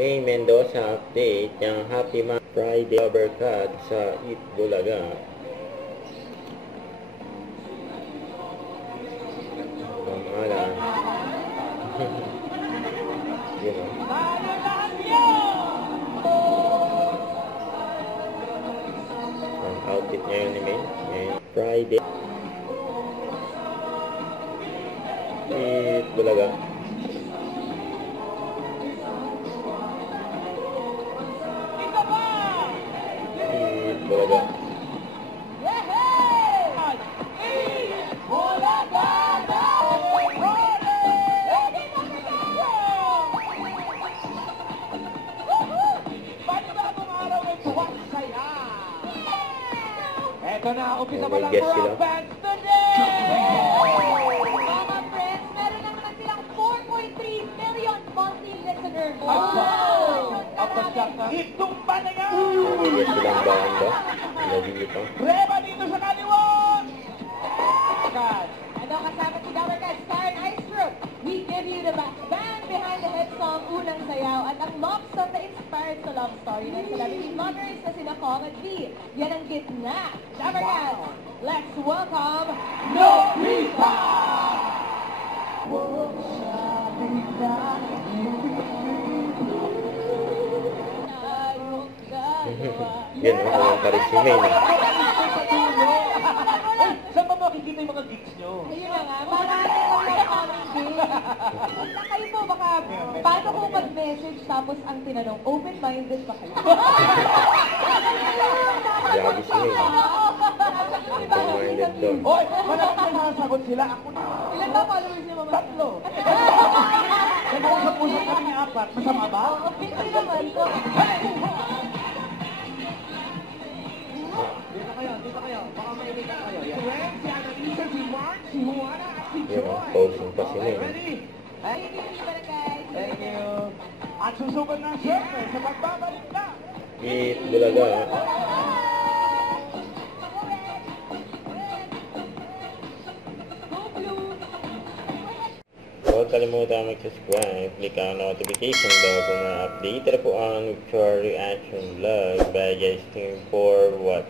May Mendoza update yang Happy Friday Overcut sa Eat Bulaga. Pamahalan. Yun o. Ang outfit ngayon ni May. Friday. Eat Bulaga. Bulaga. Eto na, umpisa pa lang Guess po sila. ang fans today! Mga friends, meron na naman silang 4.3 million monthly listeners. Apasyak na. Itumba na yan! Guess silang bahan ba? Nagigit pa. Reba dito sa kaliwang! Ano kasama si Dabarkad Star and Ice Group? We give you the band behind the hit song Unang Sayaw at ang love song na inspired sa love story ng celebrity vloggers na sina Kong at V. Yan ang gitna. Dabarkad, let's welcome Nobita! Yan o, walang karisime na. Saan ba makikita yung mga gigs nyo? Ayun na nga, marami lang mga coming day. Punta kayo po, baka paano ko mag-message tapos ang tinanong, open-minded ba kayo? Grabe sila eh. Open-minded doon. Hoy, malapit na nasasagot sila. Ako na. Ilan ba followers niyo, Mama? 3. Nag-usap-usap kami ng 4. Masama ba? Hindi naman po. Dito kayo. Baka mainitan kayo. Friends, si Annalisa, si Mark, si Juana, at si Yan o, Joy. posing pa sila eh. Ready? Thank you, Barangay. Thank you. At susugan na syempre sa pagbabalik na. Eat Bulaga. Huwag kalimutan mag-subscribe, click ang notification bell kung na-update po ang future reaction vlog by guys for what